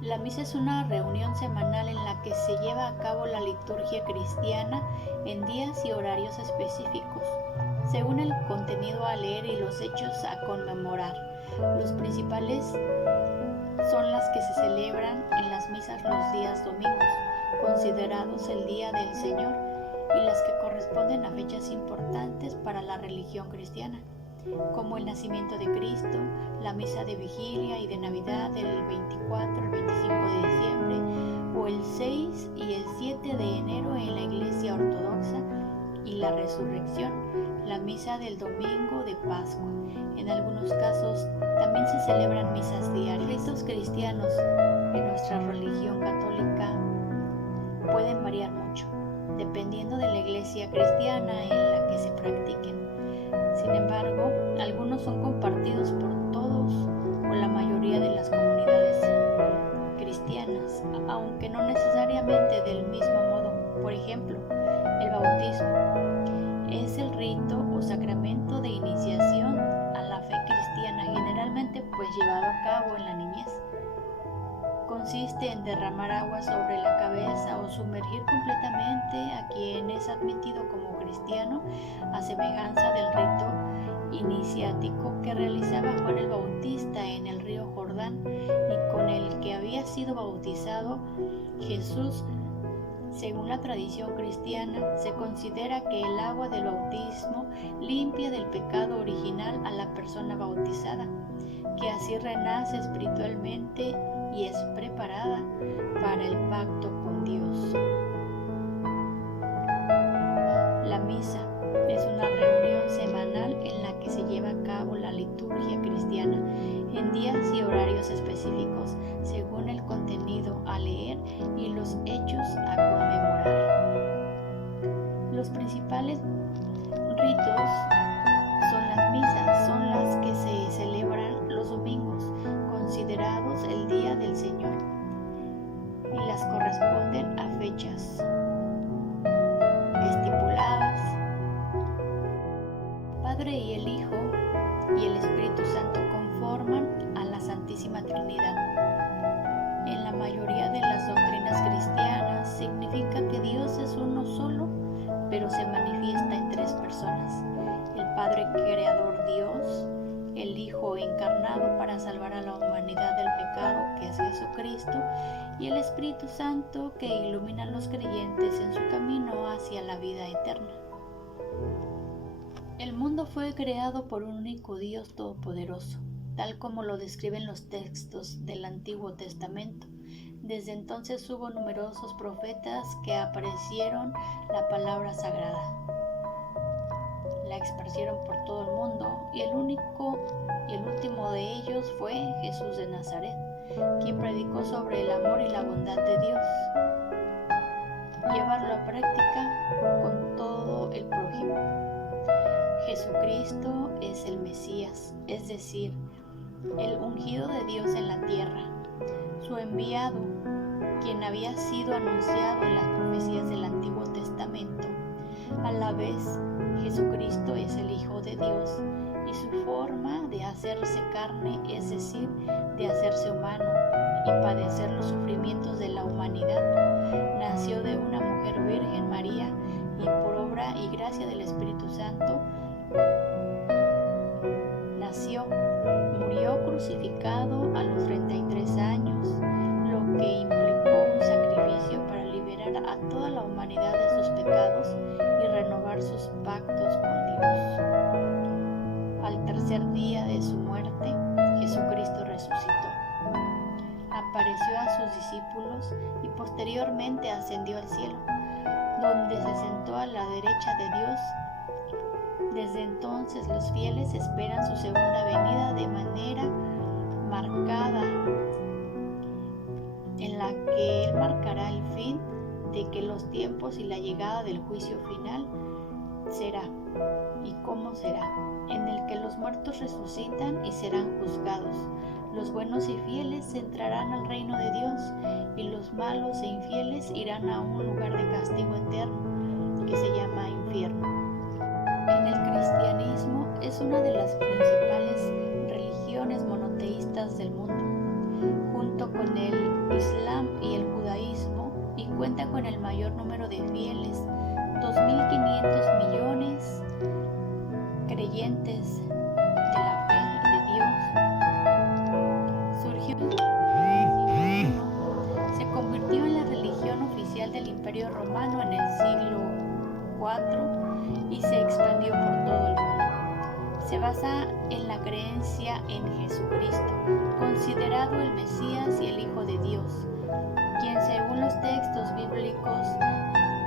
La misa es una reunión semanal en la que se lleva a cabo la liturgia cristiana en días y horarios específicos, según el contenido a leer y los hechos a conmemorar. Los principales son las que se celebran en las misas los días domingos, considerados el Día del Señor, y las que corresponden a fechas importantes para la religión cristiana, como el nacimiento de Cristo, la misa de vigilia y de Navidad del 24 al 25 de diciembre, o el 6 y el 7 de enero en la Iglesia Ortodoxa, y la resurrección, la misa del domingo de Pascua. En algunos casos también se celebran misas diarias. Los ritos cristianos en nuestra religión católica pueden variar mucho, dependiendo de la iglesia cristiana en la que se practiquen. Sin embargo, algunos son compartidos por todos o la mayoría de las comunidades cristianas, aunque no necesariamente del mismo modo. Por ejemplo, el bautismo es el rito o sacramento de iniciación a la fe cristiana, generalmente llevado a cabo en la niñez. Consiste en derramar agua sobre la cabeza o sumergir completamente a quien es admitido como cristiano, a semejanza del rito iniciático que realizaba Juan el Bautista en el río Jordán y con el que había sido bautizado Jesús. Según la tradición cristiana, se considera que el agua del bautismo limpia del pecado original a la persona bautizada, que así renace espiritualmente y es preparada para el pacto con Dios. La misa es una reunión semanal en la que se lleva a cabo la liturgia cristiana en días y horarios específicos, según el contenido a leer y los hechos a conmemorar. Los principales ritos son las misas, son las que se celebran los domingos, considerados el Día del Señor, y las corresponden a fechas estipuladas. El Padre y el Hijo y el Espíritu Santo conforman a la Santísima Trinidad. En la mayoría de las doctrinas cristianas significa que Dios es uno solo, pero se manifiesta en tres personas: el Padre Creador Dios, el Hijo encarnado para salvar a la humanidad del pecado, que es Jesucristo, y el Espíritu Santo que ilumina a los creyentes en su camino hacia la vida eterna. El mundo fue creado por un único Dios todopoderoso, tal como lo describen los textos del Antiguo Testamento. Desde entonces hubo numerosos profetas que aparecieron la palabra sagrada, la esparcieron por todo el mundo, y el único y el último de ellos fue Jesús de Nazaret, quien predicó sobre el amor y la bondad de Dios, llevarlo a práctica con todo el prójimo. Jesucristo es el Mesías, es decir, el ungido de Dios en la tierra, su enviado, quien había sido anunciado en las profecías del Antiguo Testamento. A la vez, Jesucristo es el Hijo de Dios, y su forma de hacerse carne, es decir, de hacerse humano y padecer los sufrimientos de la humanidad, nació de una mujer virgen, María, y por obra y gracia del Espíritu Santo nació, murió crucificado a los 33 años, lo que implicó un sacrificio para liberar a toda la humanidad de sus pecados y renovar sus pactos con Dios. Al tercer día de su muerte, Jesucristo resucitó. Apareció a sus discípulos y posteriormente ascendió al cielo, donde se sentó a la derecha de Dios. Desde entonces los fieles esperan su segunda venida de manera marcada, en la que Él marcará el fin de que los tiempos y la llegada del juicio final será, y cómo será, en el que los muertos resucitan y serán juzgados. Los buenos y fieles entrarán al reino de Dios, y los malos e infieles irán a un lugar de castigo eterno, que se llama infierno. En el cristianismo es una de las principales religiones monoteístas del mundo, junto con el Islam y el judaísmo, y cuenta con el mayor número de fieles, 2.500 millones creyentes de la fe de Dios. Surgió en el siglo I, se convirtió en la religión oficial del Imperio Romano en el siglo IV y se expandió por todo el mundo. Se basa en la creencia en Jesucristo, considerado el Mesías y el Hijo de Dios, quien según los textos bíblicos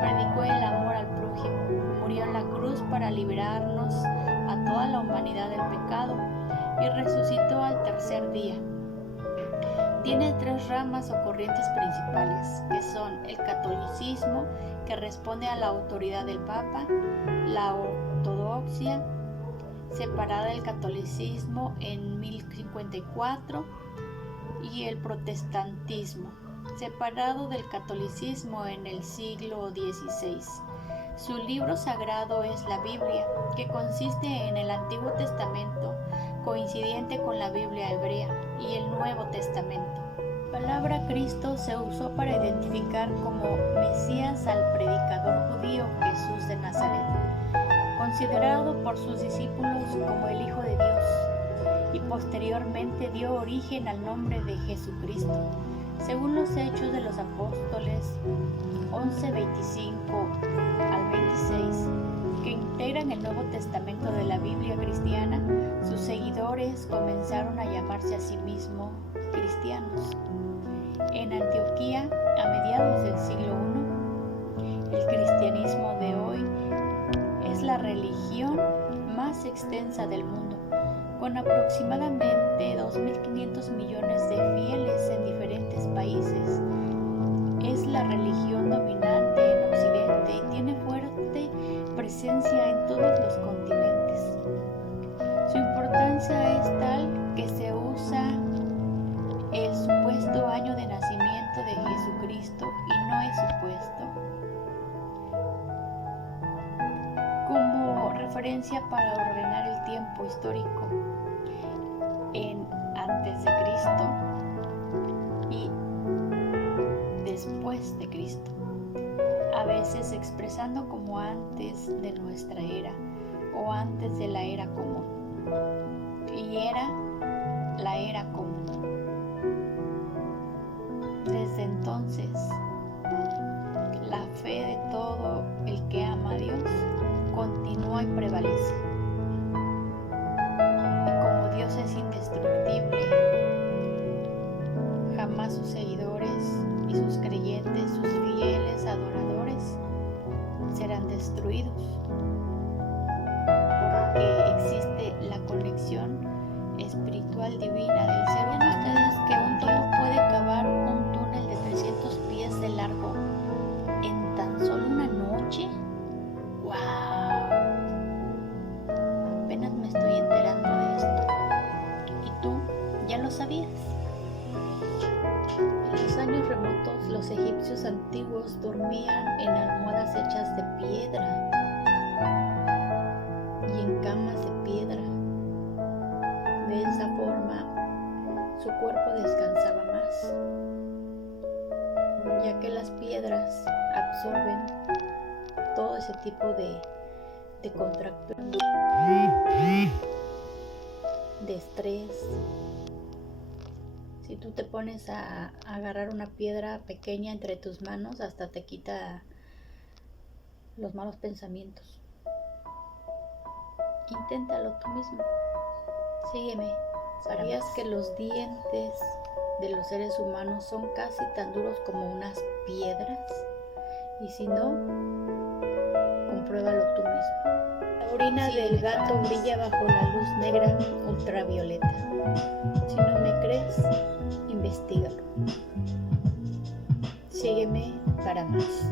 predicó el amor al prójimo, murió en la cruz para liberarnos a toda la humanidad del pecado y resucitó al tercer día. Tiene tres ramas o corrientes principales, que son el catolicismo, que responde a la autoridad del Papa, la ortodoxia, separada del catolicismo en 1054, y el protestantismo, separado del catolicismo en el siglo XVI. Su libro sagrado es la Biblia, que consiste en el Antiguo Testamento, coincidente con la Biblia hebrea, y el Nuevo Testamento. La palabra Cristo se usó para identificar como Mesías al predicador judío Jesús de Nazaret, considerado por sus discípulos como el Hijo de Dios, y posteriormente dio origen al nombre de Jesucristo, según los Hechos de los Apóstoles 11:25 al 26, que integran el Nuevo Testamento de la Biblia cristiana. Sus seguidores comenzaron a llamarse a sí mismos cristianos. En Antioquía, a mediados del siglo I, el cristianismo de hoy es la religión más extensa del mundo, con aproximadamente 2.500 millones de fieles en diferentes países. Es la religión dominante en Occidente y tiene fuerte presencia en todos los continentes. Su importancia es tal que se usa el supuesto año de nacimiento de Jesucristo, y no es supuesto, como referencia para ordenar el tiempo histórico en antes de Cristo y después de Cristo, a veces expresando como antes de nuestra era o antes de la era común, y era la era común. Desde entonces, la fe de todo el que ama a Dios continúa y prevalece. Y como Dios es indestructible, jamás sus seguidores y sus creyentes, sus fieles adoradores, serán destruidos, porque existe la conexión espiritual divina del ser humano. ¿Ustedes que un Dios puede cavar un túnel de 300 pies de largo en tan solo una noche? ¡Wow! Apenas me estoy enterando de esto. ¿Y tú ya lo sabías? En los años remotos, los egipcios antiguos dormían en almohadas hechas de piedra y en camas de piedra. De esa forma, su cuerpo descansaba más, ya que las piedras absorben todo ese tipo de contracción, de estrés. Si tú te pones a agarrar una piedra pequeña entre tus manos, hasta te quita los malos pensamientos. Inténtalo tú mismo. Sígueme. ¿Sabías que los dientes de los seres humanos son casi tan duros como unas piedras? Y si no, compruébalo tú mismo. La orina del gato brilla bajo la luz negra ultravioleta. Si no me crees, investígalo. Sígueme para más.